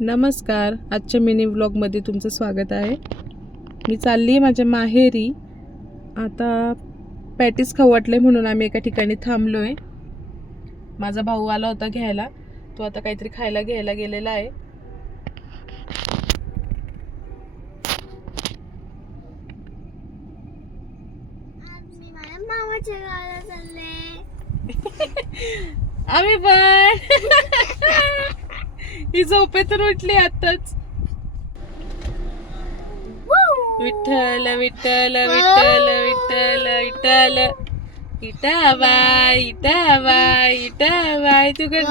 नमस्कार, आजच्या मिनी व्लॉगमध्ये तुमचं स्वागत आहे. मी चालली आहे माझ्या माहेरी. आता पॅटीस खाऊ वाटले म्हणून आम्ही एका ठिकाणी थांबलो आहे. माझा भाऊ आला होता घ्यायला. तो आता काहीतरी खायला घ्यायला गेलेला आहे. आम्ही पण ही झोपेतून उठली आताच. विठ्ठल विठ्ठल विठ्ठल विठ्ठल विठ्ठल इटाबाई इटाबाई इटाबाई तू कर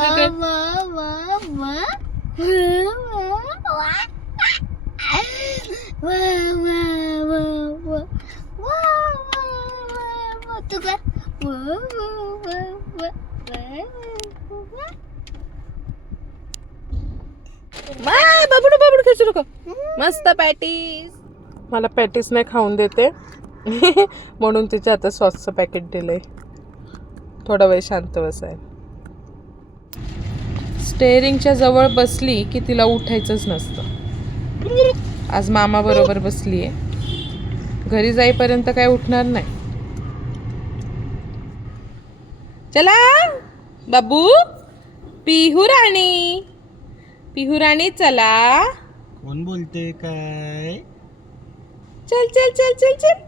बाबडू बाबडू खेचू नको. मस्त पॅटीस. मला पॅटीस नाही खाऊन देते म्हणून तिच्या आता सॉसचं पॅकेट दिलंय. थोडा वेळ शांत बसाय. स्टेअरिंगच्या जवळ बसली की तिला उठायचंच नसतं. आज मामा बरोबर बसली आहे. घरी जाईपर्यंत काय उठणार नाही. चला बाबू. पिहू राणी पिहू राणी चला. कोण बोलते काय? चल चल चल चल चल.